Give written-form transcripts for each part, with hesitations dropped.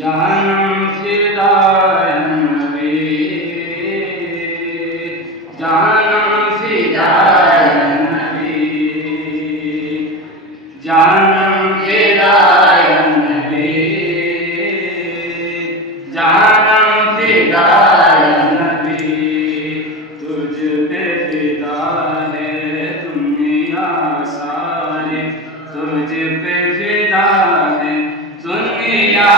जहन्नम फिदाए नबी, जहन्नम फिदाए नबी, जहन्नम फिदाए नबी, जहन्नम फिदाए नबी, तुझ पे फिदा है दुनिया सारी, तुझ पे फिदा है दुनिया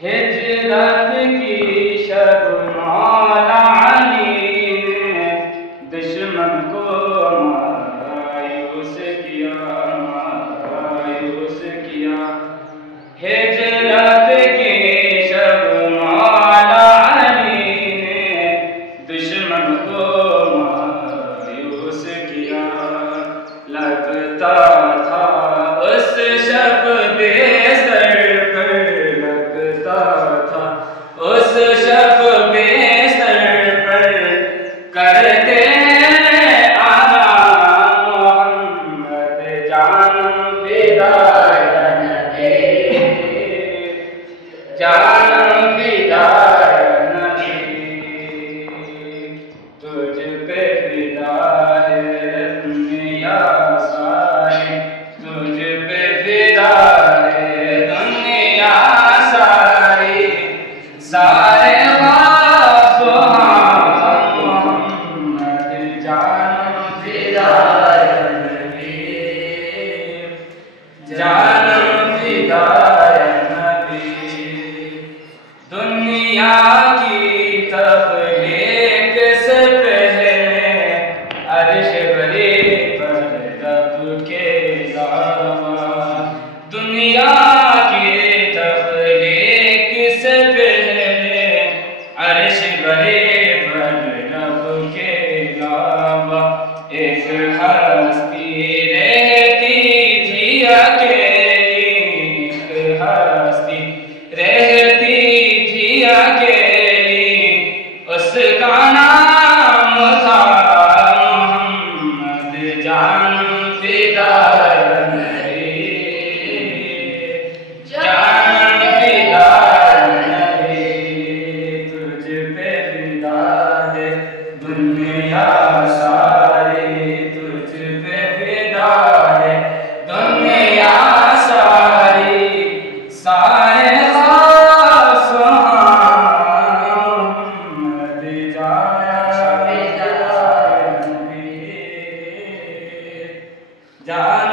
हिजरत की शब मौला अली ने दुश्मन को मायूस किया, मायूस किया। हिजरत की शब मौला अली ने दुश्मन को मायूस किया। लगता था उस शब बेसर पर, लगता था उस शब बेसर पर करते आना मोहम्मद जानम फिदाए नबी, जानम फिदाए नबी, तुझ पे फिदा है दुनिया सारी, तुझ पे फिदा है दुनिया सारी। सारे मोहम्मद जानम फिदाए नबी, जानम फिदाए नबी। दुनिया की तबलीग से पहले अर्श बरे पर रब के अलावा, दुनिया की तबलीग से पहले अर्श बरे पर रब के अलावा एक हस्ती रहती थी अकेली, एक हस्ती रहती थी अकेली, उसका नाम था मोहम्मद जानम फिदाए नबी, जानम फिदाए नबी, तुझ पे फिदा है दुनिया सारी, तुझ पे फिदा है दुनिया सारी। सारे जा